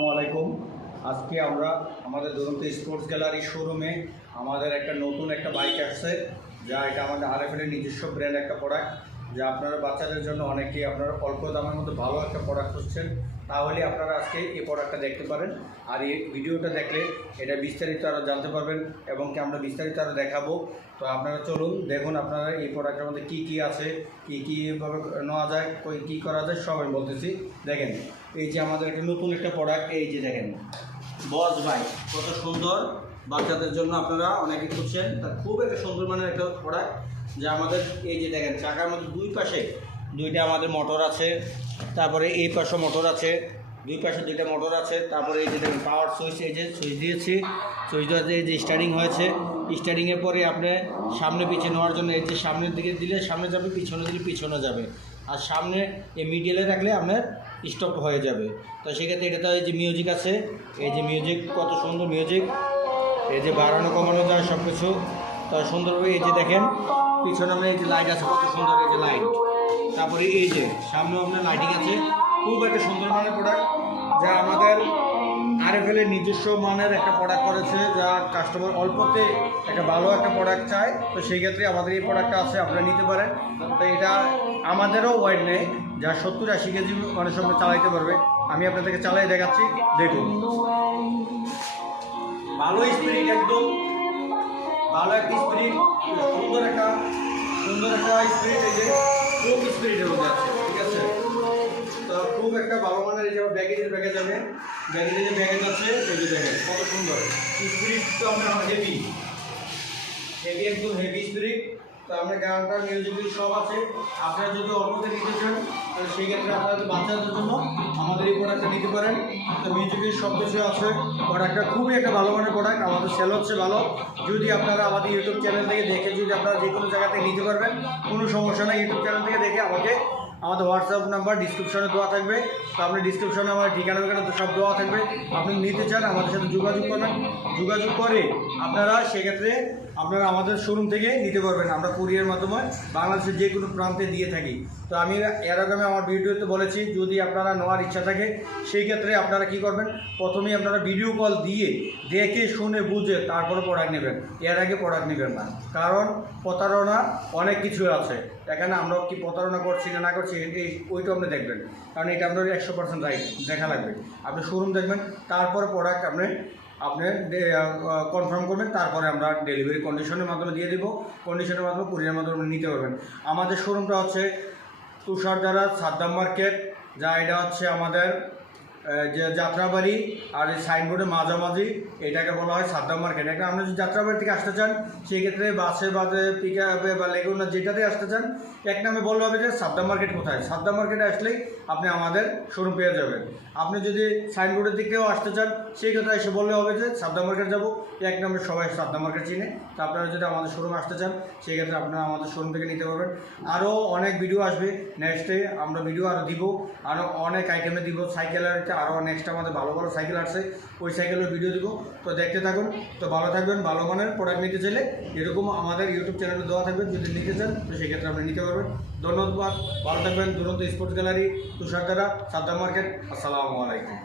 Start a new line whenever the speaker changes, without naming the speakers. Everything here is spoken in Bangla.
আসসালামু আলাইকুম। আজকে আমরা আমাদের দুরন্ত স্পোর্টস গ্যালারি শোরুমে আমাদের একটা নতুন একটা বাইক আসছে, যা এটা আমাদের আরএফএলের নিজস্ব ব্র্যান্ড একটা প্রোডাক্ট যা আপনারা বাচ্চাদের জন্য অনেকেই আপনারা অল্প দামের মধ্যে ভালো একটা প্রোডাক্ট খুঁজছেন তাহলে আপনারা আজকে এই প্রোডাক্টটা দেখতে পারেন। আর এই ভিডিওটা দেখলে এটা বিস্তারিত আরও জানতে পারবেন এবং কি আমরা বিস্তারিত আরও দেখাবো। তো আপনারা চলুন, দেখুন আপনারা এই প্রোডাক্টের মধ্যে কী কী আছে, কী কীভাবে নেওয়া যায় কী করা যায় সব আমি বলতেছি। দেখেন, এই যে আমাদের একটা নতুন একটা প্রোডাক্ট এই যে দেখেন। বস বাইক কত সুন্দর। বাচ্চাদের জন্য আপনারা অনেকে খুঁজছেন। তা খুব একটা সুন্দর মানের একটা প্রোডাক্ট যা আমাদের এই যে দেখেন, চাকার মধ্যে দুই পাশে দুইটা আমাদের মোটর আছে, তারপরে এই পাশে মোটর আছে, দুই পাশে দুইটা মোটর আছে, তারপরে এই যে দেখেন পাওয়ার সুইচ এই যে সুইচ দিয়েছি সুইচ দেওয়াতে এই যে স্টার্টিং হয়েছে স্টার্টিংয়ের পরে আপনি সামনে পিছিয়ে নেওয়ার জন্য এই যে সামনের দিকে দিলে সামনে যাবে, পিছনে দিলে পিছনে যাবে। আর সামনে এই মিডিয়ালে রাখলে আপনার স্টপ হয়ে যাবে। তো সেক্ষেত্রে এটাতে এই যে মিউজিক আছে, এই যে মিউজিক কত সুন্দর মিউজিক এই যে বাড়ানো, কমানো যায় সব কিছু তো সুন্দরভাবে এই যে দেখেন, পিছনে আমরা এই যে লাইট আছে, কত সুন্দর এই যে লাইট তারপরে এই যে সামনে আপনার লাইটিং আছে। খুব একটা সুন্দর মানের প্রোডাক্ট যা আমাদের আরএফএলের নিজস্ব মানের একটা প্রোডাক্ট করেছে, যা কাস্টমার অল্পতে একটা ভালো একটা প্রোডাক্ট চায়। তো সেই ক্ষেত্রে আমাদের এই প্রোডাক্টটা আছে, আপনারা নিতে পারেন। তো এটা আমাদেরও ওয়াইড নেই, যা সত্তর আশি কেজি মানুষ সঙ্গে চালাইতে পারবে। আমি আপনাদেরকে চালাই দেখাচ্ছি, দেখুন। ভালো স্পিরিট একদম। ভালো একটা স্পিরিট সুন্দর একটা সুন্দর একটা স্পিরিট এই খুব স্পিরিটের মধ্যে আছে, ঠিক আছে? তো খুব একটা ভালো মানের এই যে ব্যাগেজের ব্যাগেজ যাবে ব্যাগেজের যে ব্যাগেজ আছে, এই যে ব্যাগেজ কত সুন্দর। স্পিরিট তো আমরা হেভি হেভি একদম হেভি স্পিরিট তো আমরা গানটা মিউজিক সব আছে। আপনারা যদি অল্পতে নিতে চান তাহলে সেই ক্ষেত্রে আপনাদের বাচ্চাদের জন্য আমাদের এই প্রোডাক্টটা নিতে পারেন। তো মিউজিকের সব কিছু আছে। প্রোডাক্টটা খুবই একটা ভালো মানের প্রোডাক্ট আমাদের সেল হচ্ছে ভালো। যদি আপনারা আমাদের ইউটিউব চ্যানেল থেকে দেখে যদি আপনারা যে কোনো জায়গা থেকে নিতে পারবেন, কোনো সমস্যা নেই ইউটিউব চ্যানেল থেকে দেখে আমাকে আমাদের হোয়াটসঅ্যাপ নাম্বার ডিসক্রিপশনে দেওয়া থাকবে। তো আপনি ডিসক্রিপশনে আমার ঠিকানা ঠিকানা তো সব দেওয়া থাকবে। আপনি নিতে চান, আমাদের সাথে যোগাযোগ করবেন। যোগাযোগ করে আপনারা সেক্ষেত্রে আপনারা আমাদের শোরুম থেকে নিতে পারবেন। আমরা কুরিয়ার মাধ্যমে বাংলাদেশের যে কোনো প্রান্তে দিয়ে থাকি। তো আমি এর আগে আমি আমার ভিডিওতে বলেছি, যদি আপনারা নেওয়ার ইচ্ছা থাকে, সেই ক্ষেত্রে আপনারা কি করবেন? প্রথমেই আপনারা ভিডিও কল দিয়ে দেখে, শুনে, বুঝে, তারপরে প্রোডাক্ট নেবেন। এর আগে প্রোডাক্ট নেবেন না। কারণ প্রতারণা অনেক কিছু আছে। এখানে আমরা কি প্রতারণা করছি না না করছি, এই ওইটা আপনি দেখবেন। কারণ এটা আপনার একশো পার্সেন্ট রাইট দেখা লাগবে। আপনি শোরুম দেখবেন, তারপর প্রোডাক্ট আপনি আপনি কনফার্ম করবেন, তারপরে আমরা ডেলিভারি কন্ডিশনের মাধ্যমে দিয়ে দিব। কন্ডিশনের মাধ্যমে কুরিয়ার মাধ্যমে নিতে পারবেন। আমাদের শোরুমটা হচ্ছে তুষারদারা সাদ্দাম মার্কেট যা এটা হচ্ছে আমাদের যে যাত্রাবাড়ি আর এই সাইনবোর্ডের মাঝামাঝি, এটাকে বলা হয় সাদ্দাম মার্কেট। এটা আপনি যদি যাত্রাবাড়ি থেকে আসতে চান, সেক্ষেত্রে বাসে বাসে পিক আপে বা লেগুনা যেটাতে আসতে চান, এক নামে বললে হবে যে সাদ্দাম মার্কেট কোথায়? সাদ্দাম মার্কেটে আসলেই আপনি আমাদের শোরুম পেয়ে যাবেন। আপনি যদি সাইনবোর্ডের দিকেও আসতে চান সেই কথা এসে বললে হবে যে সাদ্দাম মার্কেট যাব। এক নামে সবাই সাদ্দাম মার্কেট চিনে। তো আপনারা যদি আমাদের শোরুমে আসতে চান সেই ক্ষেত্রে আপনারা আমাদের শোরুম থেকে নিতে পারবেন। আরও অনেক ভিডিও আসবে। নেক্সটে আমরা ভিডিও আরও দিব। আরও অনেক আইটেমে দিব। সাইকেলের আরও নেক্সট আমাদের ভালো ভালো সাইকেল আসছে, ওই সাইকেলের ভিডিও দেবো তো দেখতে থাকুন, তো ভালো থাকবেন, ভালো মানের প্রোডাক্ট নিতে চাইলে এরকম আমাদের ইউটিউব চ্যানেলে দেওয়া থাকবে, যদি নিতে চান, তো সেক্ষেত্রে আপনি নিতে পারবেন। ধন্যবাদ, ভালো থাকবেন, দুরন্ত স্পোর্টস গ্যালারি তুষারদারা সাদ্দা মার্কেট আসসালামু আলাইকুম।